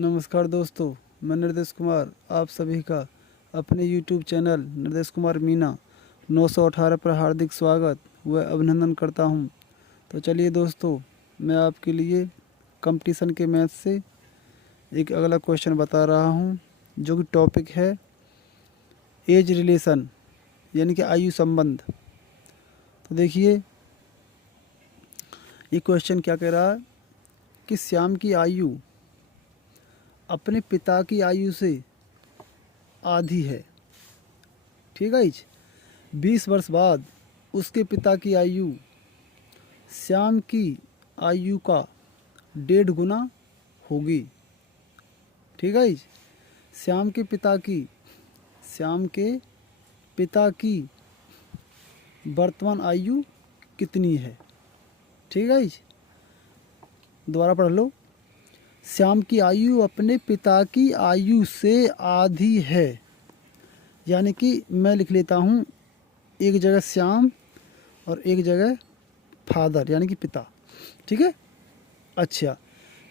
नमस्कार दोस्तों, मैं निर्देश कुमार आप सभी का अपने YouTube चैनल निर्देश कुमार मीना 918 पर हार्दिक स्वागत व अभिनंदन करता हूं। तो चलिए दोस्तों, मैं आपके लिए कंपटीशन के मैथ से एक अगला क्वेश्चन बता रहा हूं, जो कि टॉपिक है एज रिलेशन, यानी कि आयु संबंध। तो देखिए ये क्वेश्चन क्या कह रहा है कि श्याम की आयु अपने पिता की आयु से आधी है। ठीक है। 20 वर्ष बाद उसके पिता की आयु श्याम की आयु का 1.5 गुना होगी। ठीक है। श्याम के पिता की वर्तमान आयु कितनी है। ठीक है। दोबारा पढ़ लो। श्याम की आयु अपने पिता की आयु से आधी है, यानी कि मैं लिख लेता हूँ एक जगह श्याम और एक जगह फादर यानी कि पिता। ठीक है। अच्छा,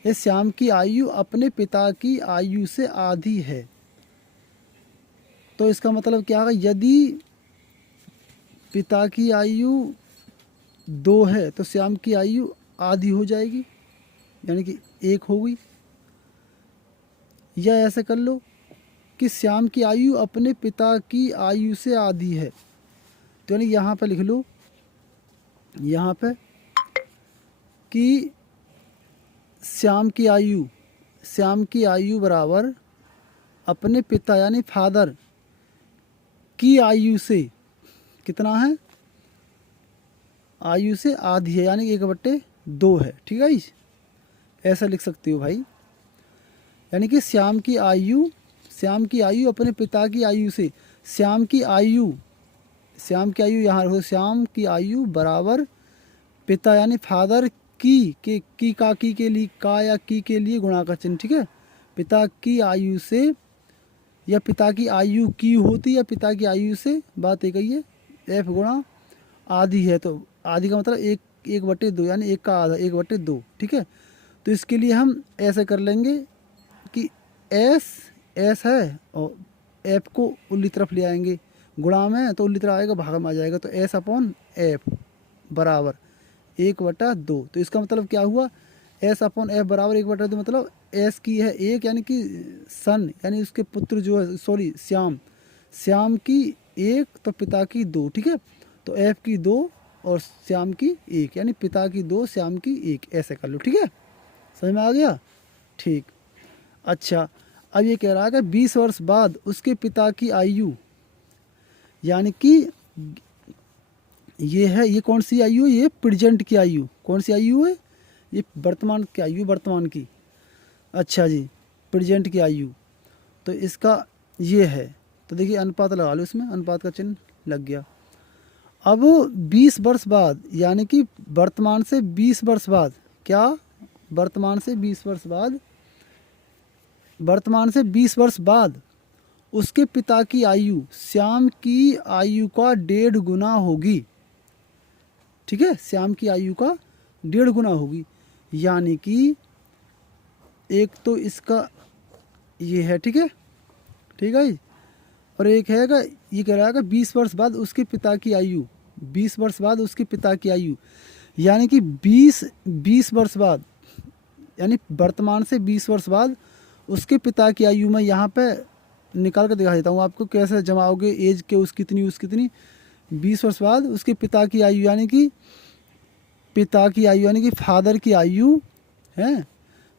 ये श्याम की आयु अपने पिता की आयु से आधी है, तो इसका मतलब क्या है? यदि पिता की आयु 2 है तो श्याम की आयु आधी हो जाएगी, यानी कि 1 हो गई। या ऐसे कर लो कि श्याम की आयु अपने पिता की आयु से आधी है, तो यानी यहाँ पे लिख लो, यहाँ पे कि श्याम की आयु बराबर अपने पिता यानी फादर की आयु से कितना है? आयु से आधी है, यानी 1/2 है। ठीक है। ऐसा लिख सकते हो भाई, यानी कि श्याम की आयु अपने पिता की आयु से, श्याम की आयु यहाँ रखो, श्याम की आयु बराबर पिता यानी फादर की के लिए का या के लिए गुणा का चिन्ह। ठीक है। पिता की आयु से, या पिता की आयु की होती या पिता की आयु से, बात एक ही है। f गुणा आधी है, तो आधी का मतलब 1/2 यानी 1 का आधा 1/2। ठीक है। तो इसके लिए हम ऐसे कर लेंगे कि s है और f को उल्ली तरफ ले आएंगे, गुणा में तो उल्ली तरफ आएगा, भाग में आ जाएगा, तो s/f बराबर 1/2। तो इसका मतलब क्या हुआ? s/f बराबर 1/2, मतलब s की है 1, यानी कि सन यानी उसके पुत्र जो है, सॉरी श्याम की 1 तो पिता की 2। ठीक है। तो f की 2 और श्याम की 1, यानी पिता की 2 श्याम की 1, ऐसे कर लो। ठीक है। समझ में आ गया? ठीक। अच्छा, अब ये कह रहा है कि 20 वर्ष बाद उसके पिता की आयु, यानी कि ये कौन सी आयु है? ये प्रेजेंट की आयु। कौन सी आयु है? ये वर्तमान की आयु, वर्तमान की। अच्छा जी, प्रेजेंट की आयु। तो इसका ये है, तो देखिए अनुपात लगा लो, इसमें अनुपात का चिन्ह लग गया। अब 20 वर्ष बाद, यानी कि वर्तमान से 20 वर्ष बाद, क्या? वर्तमान से 20 वर्ष बाद उसके पिता की आयु श्याम की आयु का 1.5 गुना होगी। ठीक है। श्याम की आयु का 1.5 गुना होगी, यानी कि एक तो इसका ये है। ठीक है। ठीक है। और एक है कि ये कह रहा है कि 20 वर्ष बाद उसके पिता की आयु, 20 वर्ष बाद उसके पिता की आयु, यानी कि 20 वर्ष बाद, यानी वर्तमान से 20 वर्ष बाद उसके पिता की आयु में यहाँ पे निकाल कर दिखा देता हूँ आपको, कैसे जमाओगे एज के उसकी कितनी 20 वर्ष बाद उसके पिता की आयु, यानी कि फादर की आयु है।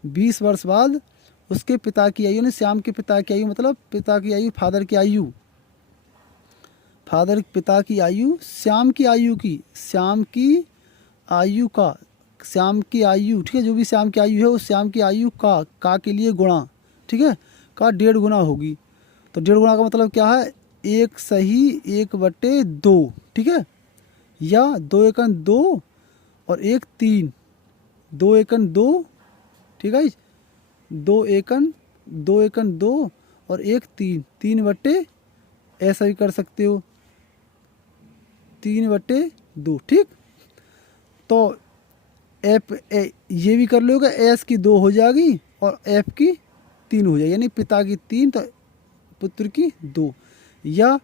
20 वर्ष बाद उसके पिता की आयु, यानी श्याम के पिता की आयु, मतलब पिता की आयु फादर की आयु, पिता की आयु श्याम की आयु ठीक है, जो भी श्याम की आयु है उस श्याम की आयु का के लिए गुणा, ठीक है, का 1.5 गुना होगी। तो 1.5 गुना का मतलब क्या है? 1 सही 1/2। ठीक है। या 2 एकन 2 और 1 3, 2 एकन 2। ठीक है। 2 एकन 2 और 1 3, 3/, ऐसा भी कर सकते हो 3/2। ठीक। तो ये भी कर लोगे, s की 2 हो जाएगी और f की 3 हो जाए, यानी पिता की 3 तो पुत्र की 2। या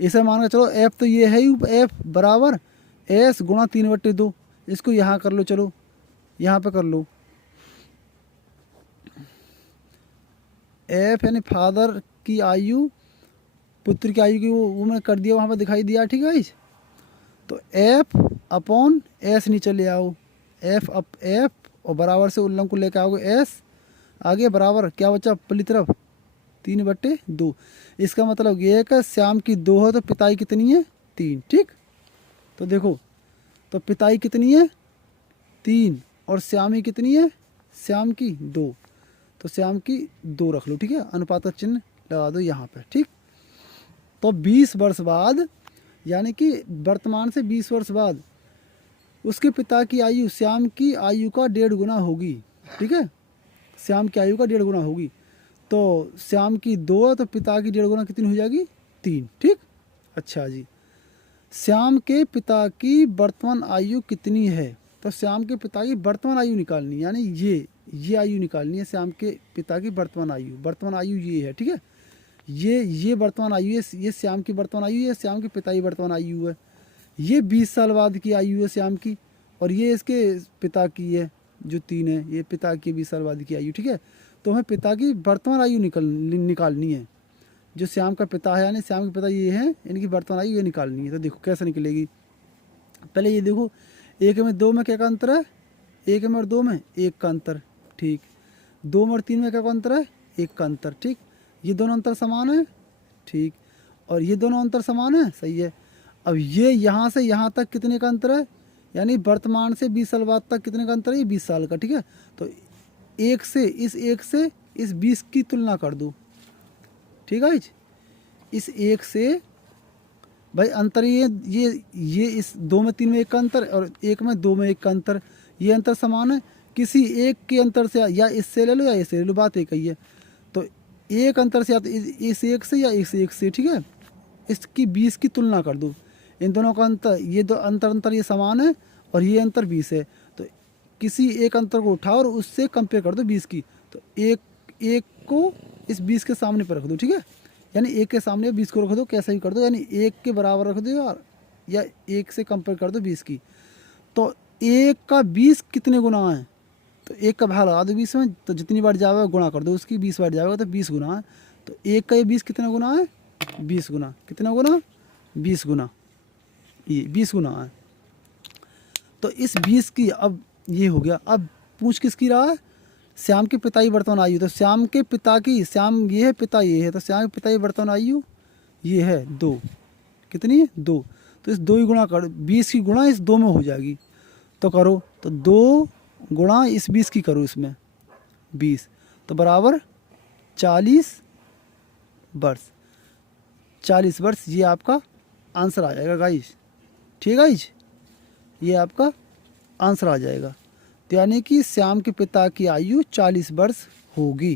ऐसा मान के चलो एफ तो ये है ही, एफ बराबर एस गुणा 3/2। इसको यहाँ कर लो, चलो यहाँ पे कर लो, एफ यानी फादर की आयु पुत्र की आयु की वो मैंने कर दिया, वहाँ पे दिखाई दिया, ठीक है। तो एफ अपॉन एस नीचे ले आओ, एफ और बराबर से उल्लंघ को लेकर आओगे एस, आगे बराबर क्या बचा पहली तरफ 3/2। इसका मतलब ये है कि श्याम की 2 है तो पिताई कितनी है 3, ठीक। तो देखो तो पिताई कितनी है 3 और श्यामी कितनी है, श्याम की 2, तो श्याम की 2 रख लो, ठीक है, अनुपातक चिन्ह लगा दो यहाँ पे, ठीक। तो 20 वर्ष बाद, यानी कि वर्तमान से 20 वर्ष बाद उसके पिता की आयु श्याम की आयु का 1.5 गुना होगी, ठीक है, श्याम की आयु का 1.5 गुना होगी। तो श्याम की 2 है तो पिता की 1.5 गुना कितनी हो जाएगी 3, ठीक। अच्छा जी, श्याम के पिता की वर्तमान आयु कितनी है, तो श्याम के पिता की वर्तमान आयु निकालनी है, यानी ये आयु निकालनी है श्याम के पिता की वर्तमान आयु ये है, ठीक है। ये वर्तमान आयु है, ये श्याम की वर्तमान आयु है, श्याम के पिता की वर्तमान आयु है। ये 20 साल बाद की आयु है श्याम की, और ये इसके पिता की है जो 3 है, ये पिता की 20 साल बाद की आयु, ठीक है। तो हमें पिता की वर्तमान आयु निकालनी है, जो श्याम का पिता है यानी श्याम के पिता ये है, इनकी वर्तमान आयु ये निकालनी है। तो देखो कैसे निकलेगी, पहले ये देखो 1 में 2 में क्या का अंतर है, 1 में और 2 में 1 का अंतर, ठीक। 2 में और 3 में क्या का अंतर है, 1 का अंतर, ठीक। ये दोनों अंतर समान है, ठीक, और ये दोनों अंतर समान है, सही है। अब ये यहाँ से यहाँ तक कितने का अंतर है, यानी वर्तमान से 20 साल बाद तक कितने का अंतर है, ये 20 साल का, ठीक है। तो 1 से इस 20 की तुलना कर दो, ठीक है। इस 1 से भाई अंतर ये इस 2 में 3 में 1 का अंतर और 1 में 2 में 1 का अंतर, ये अंतर समान है। किसी एक के अंतर से या इससे ले लो या इससे ले लो, बात एक ही है। तो एक अंतर से या तो इस 1 से या इस 1 से, ठीक है। इसकी 20 की तुलना कर दो, इन दोनों का अंतर, ये दो अंतर ये समान है और ये अंतर 20 है। तो किसी एक अंतर को उठाओ और उससे कंपेयर कर दो 20 की, तो एक को इस 20 के सामने पर रख दो, ठीक है। यानी 1 के सामने 20 को रख दो, कैसा भी कर दो, यानी 1 के बराबर रख दो या 1 से कंपेयर कर दो 20 की। तो 1 का 20 कितने गुना है, तो 1 का भाग लगा दो 20 में, तो जितनी बार जाएगा गुणा कर दो उसकी, 20 बार जाएगा तो 20 गुना है। तो 1 का ये 20 कितना गुना है, 20 गुना, कितना गुना 20 गुना, ये 20 गुना है। तो इस 20 की अब ये हो गया। अब पूछ किसकी रहा है, श्याम के पिता की वर्तमान आयु। तो श्याम के पिता की, श्याम ये है, पिता ये है, तो श्याम के पिता की वर्तमान आयु ये है 2, कितनी है 2। तो इस 2 ही गुणा कर, 20 की गुणा इस 2 में हो जाएगी, तो करो, तो 2 गुणा इस 20 की करो, इसमें 20 तो बराबर 40 वर्ष, 40 वर्ष ये आपका आंसर आ जाएगा गाइस, ठीक है गाइस, ये आपका आंसर आ जाएगा। तो यानी कि श्याम के पिता की आयु 40 वर्ष होगी,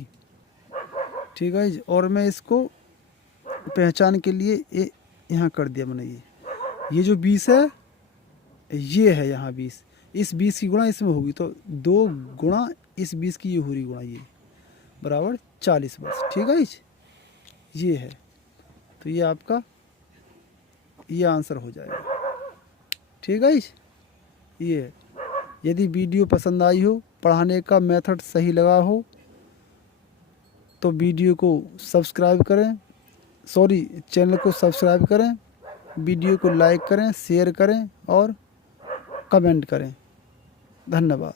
ठीक है। और मैं इसको पहचान के लिए यहाँ कर दिया मैंने, ये जो 20 है ये है यहाँ 20, इस 20 की गुणा इसमें होगी, तो 2 गुणा इस 20 की ये हो रही गुणा, ये बराबर 40 वर्ष, ठीक है। ये है, तो ये आपका ये आंसर हो जाएगा, ठीक है। ये है। यदि वीडियो पसंद आई हो, पढ़ाने का मेथड सही लगा हो, तो वीडियो को सब्सक्राइब करें, चैनल को सब्सक्राइब करें, वीडियो को लाइक करें, शेयर करें और कमेंट करें। धन्यवाद।